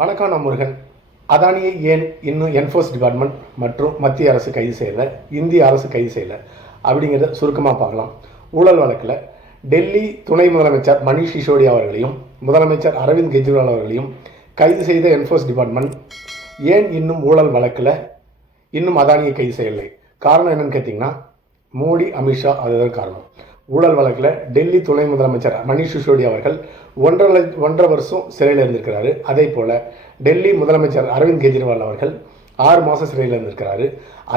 வணக்கம். நான் முருகன். அதானியை ஏன் இன்னும் என்ஃபோர்ஸ் டிபார்ட்மெண்ட் மற்றும் மத்திய அரசு கைது செய்யலை, இந்திய அரசு கைது செய்யலை அப்படிங்கிறத சுருக்கமாக பார்க்கலாம். ஊழல் வழக்கில் டெல்லி துணை முதலமைச்சர் மணீஷ் சிசோடியா அவர்களையும் முதலமைச்சர் அரவிந்த் கெஜ்ரிவால் அவர்களையும் கைது செய்த என்ஃபோர்ஸ் டிபார்ட்மெண்ட் ஏன் இன்னும் ஊழல் வழக்கில் இன்னும் அதானியை கைது செய்யலை? காரணம் என்னன்னு கேட்டிங்கன்னா, மோடி, அமித்ஷா அதுதான் காரணம். ஊழல் வழக்கில் டெல்லி துணை முதலமைச்சர் மணீஷ் சிசோடியா அவர்கள் 1.5 வருஷம் சிறையில் இருந்திருக்கிறாரு. அதே போல் டெல்லி முதலமைச்சர் அரவிந்த் கெஜ்ரிவால் அவர்கள் 6 மாதம் சிறையில் இருந்திருக்கிறாரு.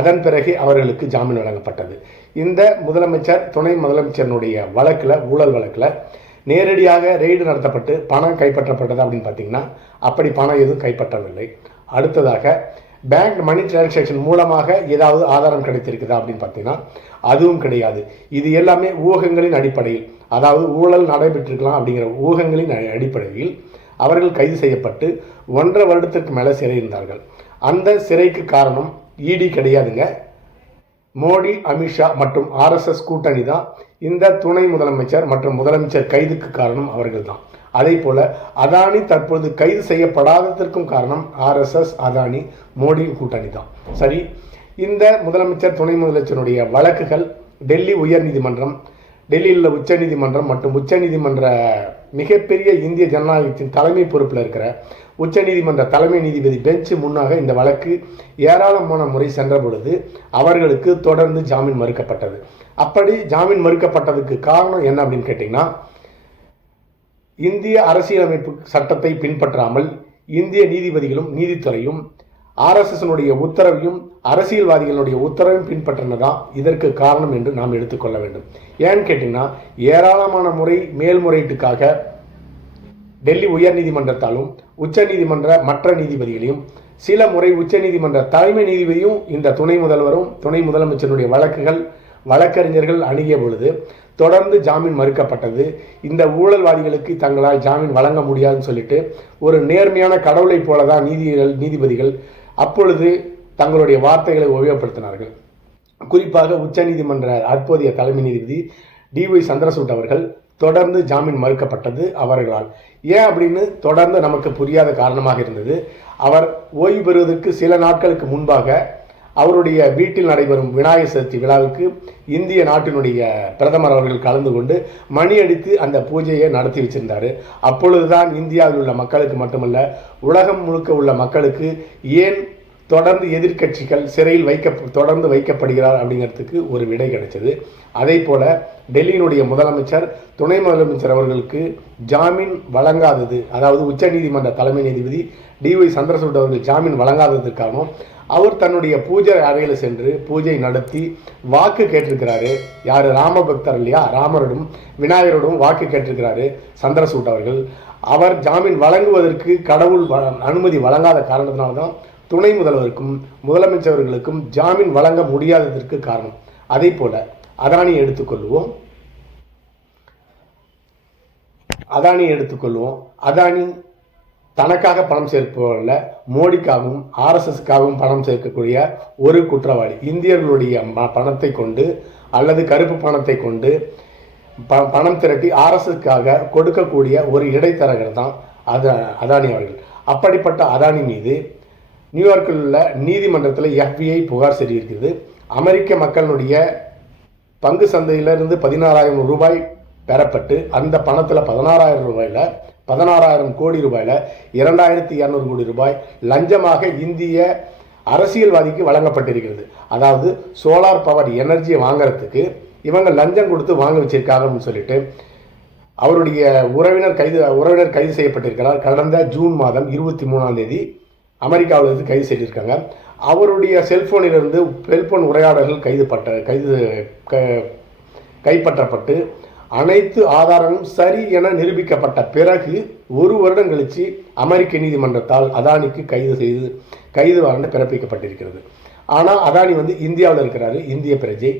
அதன் பிறகு அவர்களுக்கு ஜாமீன் வழங்கப்பட்டது. இந்த முதலமைச்சர் துணை முதலமைச்சருடைய வழக்கில், ஊழல் வழக்கில் நேரடியாக ரெய்டு நடத்தப்பட்டு பணம் கைப்பற்றப்பட்டது அப்படின்னு பார்த்தீங்கன்னா, அப்படி பணம் எதுவும் கைப்பற்றவில்லை. அடுத்ததாக பேங்க் மணி டிரான்சாக்ஷன் மூலமாக ஏதாவது ஆதாரம் கிடைத்திருக்குதா அப்படின்னு பார்த்தீங்கன்னா, அதுவும் கிடையாது. இது எல்லாமே ஊகங்களின் அடிப்படையில், அதாவது ஊழல் நடைபெற்றிருக்கலாம் அப்படிங்கிற ஊகங்களின் அடிப்படையில் அவர்கள் கைது செய்யப்பட்டு 1.5 வருடத்திற்கு மேலே சிறை இருந்தார்கள். அந்த சிறைக்கு காரணம் இடி கிடையாதுங்க, மோடி, அமித்ஷா மற்றும் ஆர்எஸ்எஸ் கூட்டணி தான். இந்த துணை முதலமைச்சர் மற்றும் முதலமைச்சர் கைதுக்கு காரணம் அவர்கள் தான். அதே போல அதானி தற்போது கைது செய்யப்படாததற்கும் காரணம் ஆர்எஸ்எஸ், அதானி, மோடி கூட்டணி தான். சரி, இந்த முதலமைச்சர் துணை முதலமைச்சருடைய வழக்குகள் டெல்லி உயர்நீதிமன்றம், டெல்லியில் உள்ள உச்சநீதிமன்றம் மற்றும் உச்சநீதிமன்ற மிகப்பெரிய இந்திய ஜனநாயகத்தின் தலைமை பொறுப்பில் இருக்கிற உச்சநீதிமன்ற தலைமை நீதிபதி பெஞ்ச் முன்னாக இந்த வழக்கு ஏராளமான முறை சென்ற பொழுது அவர்களுக்கு தொடர்ந்து ஜாமீன் மறுக்கப்பட்டது. அப்படி ஜாமீன் மறுக்கப்பட்டதுக்கு காரணம் என்ன அப்படின்னு கேட்டிங்கன்னா, இந்திய அரசியலமைப்பு சட்டத்தை பின்பற்றாமல் இந்திய நீதிபதிகளும் நீதித்துறையும் ஆர்எஸ்எஸ்னுடைய உத்தரவையும் அரசியல்வாதிகளுடைய உத்தரவையும் பின்பற்றினதான் இதற்கு காரணம் என்று நாம் எடுத்துக்கொள்ள வேண்டும். ஏன்னு கேட்டிங்கன்னா, ஏராளமான முறை மேல்முறையீட்டுக்காக டெல்லி உயர்நீதிமன்றத்தாலும் உச்சநீதிமன்ற மற்ற நீதிபதிகளையும், சில முறை உச்சநீதிமன்ற தலைமை நீதிபதியும் இந்த துணை முதல்வரும் துணை முதலமைச்சருடைய வழக்கறிஞர்கள் அணுகிய பொழுது தொடர்ந்து ஜாமீன் மறுக்கப்பட்டது. இந்த ஊழல்வாதிகளுக்கு தங்களால் ஜாமீன் வழங்க முடியாதுன்னு சொல்லிட்டு ஒரு நேர்மையான கடவுளை போல தான் நீதிபதிகள் அப்பொழுது தங்களுடைய வார்த்தைகளை உபயோகப்படுத்தினார்கள். குறிப்பாக உச்சநீதிமன்ற அப்போதைய தலைமை நீதிபதி டிஒய் சந்திரசூட் அவர்கள் தொடர்ந்து ஜாமீன் மறுக்கப்பட்டது அவர்களால். ஏன் அப்படின்னு தொடர்ந்து நமக்கு புரியாத காரணமாக இருந்தது. அவர் ஓய்வு பெறுவதற்கு சில நாட்களுக்கு முன்பாக அவருடைய வீட்டில் நடைபெறும் விநாயகர் சதுர்த்தி விழாவுக்கு இந்திய நாட்டினுடைய பிரதமர் அவர்கள் கலந்து கொண்டு மணி அடித்து அந்த பூஜையை நடத்தி வச்சிருந்தார். அப்பொழுதுதான் இந்தியாவில் உள்ள மக்களுக்கு மட்டுமல்ல, உலகம் முழுக்க உள்ள மக்களுக்கு ஏன் தொடர்ந்து எதிர்க்கட்சிகள் சிறையில் தொடர்ந்து வைக்கப்படுகிறார் அப்படிங்கிறதுக்கு ஒரு விடை கிடைச்சது. அதே போல டெல்லியினுடைய முதலமைச்சர் துணை முதலமைச்சர் அவர்களுக்கு ஜாமீன் வழங்காதது, அதாவது உச்சநீதிமன்ற தலைமை நீதிபதி டிஒய் சந்திரசூட் அவர்கள் ஜாமீன் வழங்காததற்காகவும் அவர் தன்னுடைய பூஜை அறையில் சென்று பூஜை நடத்தி வாக்கு கேட்டிருக்கிறாரு. யார்? ராமபக்தர் இல்லையா, ராமரோடும் விநாயகரோடும் வாக்கு கேட்டிருக்கிறாரு சந்திரசூட் அவர்கள். அவர் ஜாமீன் வழங்குவதற்கு கடவுள் அனுமதி வழங்காத காரணத்தினால்தான் துணை முதல்வருக்கும் முதலமைச்சர்களுக்கும் ஜாமீன் வழங்க முடியாததற்கு காரணம். அதே போல அதானியை எடுத்துக்கொள்வோம். அதானி தனக்காக பணம் சேர்ப்பவர்கள, மோடிக்காகவும் ஆர்எஸ்எஸ்க்காகவும் பணம் சேர்க்கக்கூடிய ஒரு குற்றவாளி. இந்தியர்களுடைய பணத்தை கொண்டு அல்லது கருப்பு பணத்தை கொண்டு பணம் திரட்டி ஆர்எஸ்எஸ்க்காக கொடுக்கக்கூடிய ஒரு இடைத்தரகர் தான் அதானி அவர்கள். அப்படிப்பட்ட அதானி மீது நியூயார்க்கில் உள்ள நீதிமன்றத்தில் FBI புகார் செஞ்சிருக்கிறது. அமெரிக்க மக்களுடைய பங்கு சந்தையிலிருந்து 16,000 ரூபாய் பெறப்பட்டு அந்த பணத்தில் 16,000 கோடி ரூபாயில் 2,200 கோடி ரூபாய் லஞ்சமாக இந்திய அரசியல்வாதிக்கு வழங்கப்பட்டிருக்கிறது. அதாவது சோலார் பவர் எனர்ஜியை வாங்கிறதுக்கு இவங்க லஞ்சம் கொடுத்து வாங்க வச்சிருக்காங்கன்னு சொல்லிட்டு அவருடைய உறவினர் கைது செய்யப்பட்டிருக்கிறார். கடந்த ஜூன் மாதம் 23ஆம் தேதி அமெரிக்காவிலிருந்து கைது செய்திருக்காங்க. அவருடைய செல்போனிலிருந்து செல்போன் உரையாடல்கள் கைப்பற்றப்பட்டு அனைத்து ஆதாரமும் சரி என நிரூபிக்கப்பட்ட பிறகு 1 வருடம் கழித்து அமெரிக்க நீதிமன்றத்தால் அதானிக்கு கைது வாரண்ட் பிறப்பிக்கப்பட்டிருக்கிறது. ஆனால் அதானி இந்தியாவில் இருக்கிறாரு, இந்திய பிரஜை,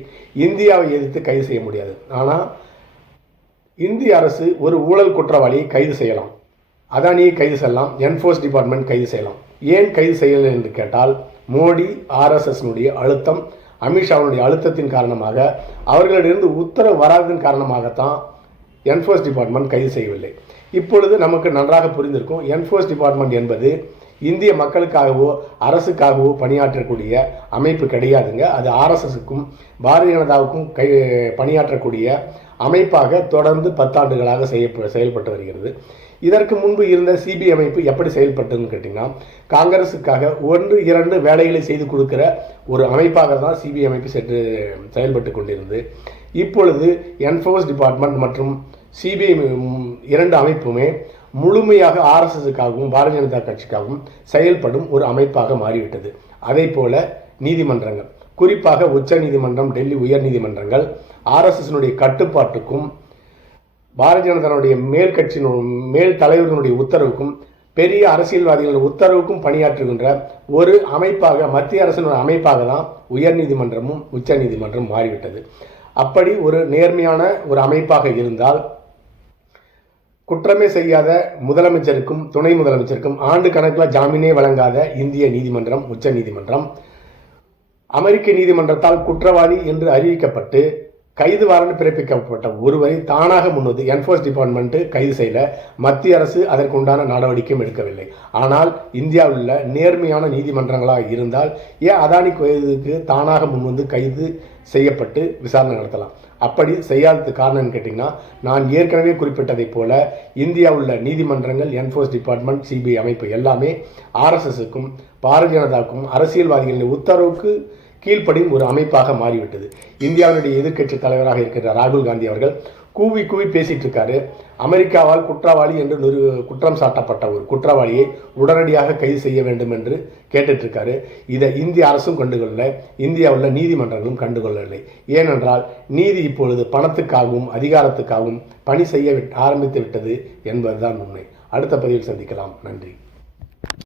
இந்தியாவை எதிர்த்து கைது செய்ய முடியாது. ஆனால் இந்திய அரசு ஒரு ஊழல் குற்றவாளியை கைது செய்யலாம், அதானியை கைது செய்யலாம், என்ஃபோர்ஸ் டிபார்ட்மெண்ட் கைது செய்யலாம். ஏன் கைது செய்யலை என்று கேட்டால், மோடி ஆர்எஸ்எஸ்னுடைய அழுத்தம், அமித்ஷாவுடைய அழுத்தத்தின் காரணமாக, அவர்களிடமிருந்து உத்தரவு வராததன் காரணமாகத்தான் என்ஃபோர்ஸ் டிபார்ட்மெண்ட் கைது செய்யவில்லை. இப்பொழுது நமக்கு நன்றாக புரிந்திருக்கும், என்ஃபோர்ஸ் டிபார்ட்மெண்ட் என்பது இந்திய மக்களுக்காகவோ அரசுக்காகவோ பணியாற்றக்கூடிய அமைப்பு கிடையாதுங்க. அது ஆர்எஸ்எஸ்க்கும் பாரதிய ஜனதாவுக்கும் பணியாற்றக்கூடிய அமைப்பாக தொடர்ந்து 10 ஆண்டுகளாக செயல்பட்டு வருகிறது. இதற்கு முன்பு இருந்த சிபிஐ அமைப்பு எப்படி செயல்பட்டதுன்னு கேட்டிங்கன்னா, காங்கிரஸுக்காக 1-2 வேலைகளை செய்து கொடுக்கிற ஒரு அமைப்பாக தான் சிபிஐ அமைப்பு செயல்பட்டு கொண்டிருந்தது. இப்பொழுது என்ஃபோர்ஸ் டிபார்ட்மெண்ட் மற்றும் சிபிஐ 2 அமைப்புமே முழுமையாக ஆர்எஸ்எஸ்க்காகவும் பாரதிய ஜனதா கட்சிக்காகவும் செயல்படும் ஒரு அமைப்பாக மாறிவிட்டது. அதே போல நீதிமன்றங்கள், குறிப்பாக உச்ச நீதிமன்றம், டெல்லி உயர் நீதிமன்றங்கள் ஆர்எஸ்எஸ்னுடைய கட்டுப்பாட்டுக்கும் பாரதிய ஜனதாவுடைய மேல் தலைவர்களுடைய உத்தரவுக்கும் பெரிய அரசியல்வாதிகளின் உத்தரவுக்கும் பணியாற்றுகின்ற ஒரு அமைப்பாக, மத்திய அரசினுடைய அமைப்பாக தான் உயர் நீதிமன்றமும் உச்ச நீதிமன்றம் மாறிவிட்டது. அப்படி ஒரு நேர்மையான ஒரு அமைப்பாக இருந்தால் குற்றமே செய்யாத முதலமைச்சருக்கும் துணை முதலமைச்சருக்கும் ஆண்டு கணக்கில் ஜாமீனே வழங்காத இந்திய நீதிமன்றம், உச்ச நீதிமன்றம் அமெரிக்க நீதிமன்றத்தால் குற்றவாளி என்று அறிவிக்கப்பட்டு கைது வாரண்ட் பிறப்பிக்கப்பட்ட ஒருவரை தானாக முன்வந்து என்ஃபோர்ஸ் டிபார்ட்மெண்ட் கைது செய்யல, மத்திய அரசு அதற்குண்டான நடவடிக்கையும் எடுக்கவில்லை. ஆனால் இந்தியாவில் உள்ள நேர்மையான நீதிமன்றங்களாக இருந்தால் ஏன் அதானி கைதுக்கு தானாக முன்வந்து கைது செய்யப்பட்டு விசாரணை நடத்தலாம்? அப்படி செய்யாதது காரணம் கேட்டிங்கன்னா, நான் ஏற்கனவே குறிப்பிட்டதை போல இந்தியாவில் உள்ள நீதிமன்றங்கள், என்ஃபோர்ஸ் டிபார்ட்மெண்ட், சிபிஐ அமைப்பு எல்லாமே ஆர்எஸ்எஸ்க்கும் பாரதிய ஜனதாவுக்கும் அரசியல்வாதிகளின் உத்தரவுக்கு கீழ்ப்படியும் ஒரு அமைப்பாக மாறிவிட்டது. இந்தியாவினுடைய எதிர்க்கட்சி தலைவராக இருக்கிற ராகுல் காந்தி அவர்கள் கூவி கூவி பேசிட்டு இருக்காரு. அமெரிக்காவால் குற்றவாளி என்று குற்றம் சாட்டப்பட்ட ஒரு குற்றவாளியை உடனடியாக கைது செய்ய வேண்டும் என்று கேட்டுட்டு இருக்காரு. இதை இந்திய அரசும் கண்டுகொள்ளலை, இந்தியாவில் நீதிமன்றங்களும் கண்டுகொள்ளவில்லை. ஏனென்றால் நீதி இப்பொழுது பணத்துக்காகவும் அதிகாரத்துக்காகவும் பணி செய்ய ஆரம்பித்து விட்டது என்பதுதான் உண்மை. அடுத்த பதிவில் சந்திக்கலாம். நன்றி.